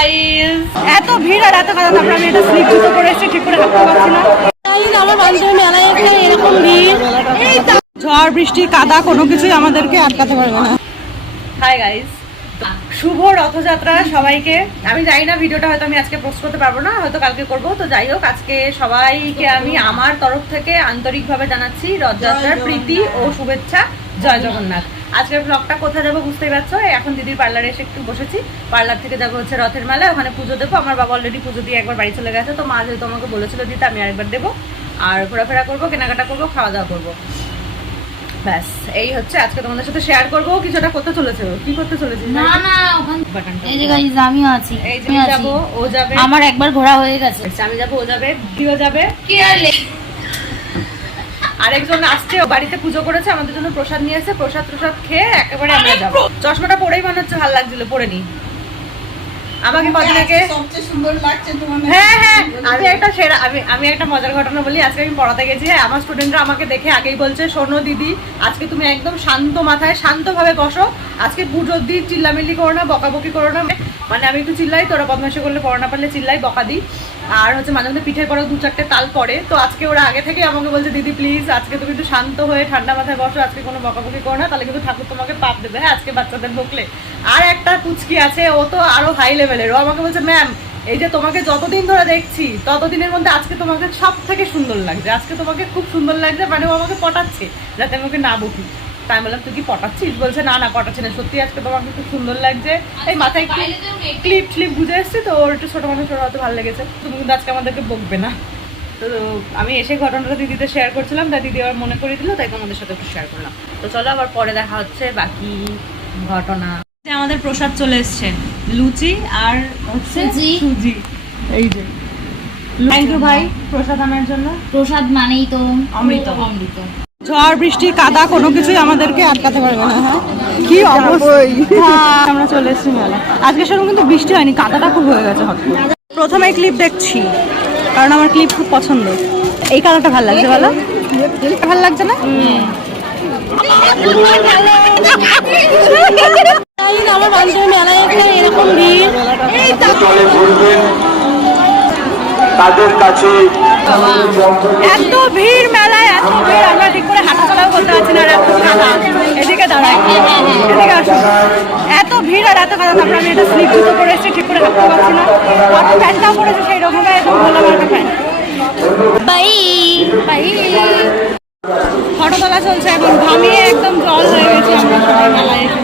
Guys, এত ভিড় আর এত কাদা, তারপর আমি এটা স্লিপ জুতো পরে এসেছি, ঠিক করে হাঁটতে পারছি না। আমার বান্ধবী মেলায় একটা এরকম ভিড়, ঝড় বৃষ্টি কাদা কোনো কিছুই আমাদেরকে আটকাতে পারবে না। হাই গাইস, শুভ রথযাত্রা সবাইকে। আমি জানি না ভিডিওটা হয়তো আমি আজকে পোস্ট করতে পারবো না, হয়তো কালকে করবো। তো যাই হোক, আজকে সবাইকে আমি আমার তরফ থেকে আন্তরিকভাবে জানাচ্ছি রথযাত্রার প্রীতি ও শুভেচ্ছা। জয় জগন্নাথ। আজকের ব্লগটা কোথায় যাবো বুঝতেই পারছো। এখন দিদির পার্লারে এসে একটু বসেছি, পার্লার থেকে যাবো হচ্ছে রথের মেলায়, ওখানে পুজো দেবো। আমার বাবা অলরেডি পুজো দিয়ে একবার বাড়ি চলে গেছে, তো মা যেহেতু আমাকে বলেছিল দিতে, আমি আরেকবার দেবো। আর ঘোরাফেরা করবো, কেনাকাটা করবো, খাওয়া দাওয়া করবো, ব্যাস এই হচ্ছে আজকে তোমাদের সাথে শেয়ার করবো। কিছুটা করতে চলেছে, কি করতে চলেছে না না, এই যে গাইস আমিও আছি, এই যে যাবো, ও যাবে, আমার একবার ঘোরা হয়ে গেছে, আমি যাবো, ও যাবে, দিও যাবে, কি আলে আরেকজন আসছে, বাড়িতে পুজো করেছে, আমাদের জন্য প্রসাদ নিয়েছে, প্রসাদ খেয়ে একেবারে আমরা যাবো। চশমাটা পরেই মনে হচ্ছে ভালো লাগছিল, পরে নি। আমাকে কদিন আগে সবচেয়ে সুন্দর লাগছে তোমার। হ্যাঁ, আমি একটা মজার ঘটনা বলি। আজকে আমি পড়াতে গেছি, আমার স্টুডেন্টরা আমাকে দেখে আগেই বলছে, শোনো দিদি, আজকে তুমি একদম শান্ত মাথায় শান্তভাবে বসো, আজকে পুজোর দিন চিল্লামিল্লি করো না, বকাবকি করো না। মানে আমি একটু চিল্লাই, তোরা বদমাশি করলে পড়া না পারলে চিল্লাই, বকা দিই। আর হচ্ছে মাঝে মধ্যে পিঠের পরে 2-4টে তাল পড়ে। তো আজকে ওরা আগে থেকে আমাকে বলছে, দিদি প্লিজ আজকে তুমি একটু শান্ত হয়ে ঠান্ডা মাথায় বসো, আজকে কোনো বকাবকি করো না, তাহলে কিন্তু ঠাকুর তোমাকে পাপ দেবে। হ্যাঁ, আজকে বাচ্চাদের বকলে। আর একটা পুচকি আছে, ও তো আরো হাই লেভেলের, ও আমাকে বলছে, ম্যাম এই যে তোমাকে যতদিন ধরে দেখছি ততদিনের মধ্যে আজকে তোমাকে সব থেকে সুন্দর লাগছে, আজকে তোমাকে খুব সুন্দর লাগছে। মানে ও আমাকে পটাচ্ছে যাতে আমাকে না বকি। তাই আমি বললাম, তুই কি পটাচ্ছিস? বলছে না না, পটাচ্ছি না, সত্যি আজকে তোমাকে খুব সুন্দর লাগছে। এই মাথায় একটু ক্লিপ বুঝে এসছি, তো ওর একটু ছোটো মানুষ, ওর হয়তো ভালো লেগেছে। তুমি কিন্তু আজকে আমাদেরকে বকবে না। তো আমি এসে ঘটনাটা দিদিতে শেয়ার করছিলাম, তাই দিদি আবার মনে করে দিল, তাই তোমাদের সাথে একটু শেয়ার করলাম। তো চলো আবার পরে দেখা হচ্ছে বাকি ঘটনা। আমাদের প্রসাদ চলে এসছে, লুচি আর হচ্ছে সুজি। এই যে থ্যাংক ইউ ভাই প্রসাদ আনার জন্য। প্রসাদ মানেই তো অমৃত। অমৃত। ঝড় বৃষ্টি কাদা কোনো কিছুই আমাদেরকে আটকাতে পারবে না। হ্যাঁ, কি অবস্থা। আমরা চলে এসেছি মেলা। আজকে সেরকম কিন্তু বৃষ্টি হয়নি, কাদাটা খুব হয়ে গেছে হঠাৎ। প্রথমে ক্লিপ দেখছি, কারণ আমার ক্লিপ খুব পছন্দ। এই কালারটা ভালো লাগছে, বলো ভালো লাগছে না? আমার বান্ধবী মেলায় একটা এরকম ভিড়, তাদের কাছে এত ভিড় মেলায়, এত ভিড়, আমরা ঠিক করে হাঁটা চলাও করতে পারছি না। আর এত কাদা, এদিকে দাঁড়ায়, এদিকে আসো, এত ভিড় আর এত কাদা, তারপর আমি এটা স্লিপ জুতো পরে এসেছি, ঠিক করে হাঁটতে পারছি না। আর প্যান্টটাও পরেছে সেই রকম, একদম ভালো একটা প্যান্ট। Bye bye. ফটো তোলা চলছে এখন, ঘামিয়ে একদম জল হয়ে গেছে আমরা সবাই মেলায় এসে।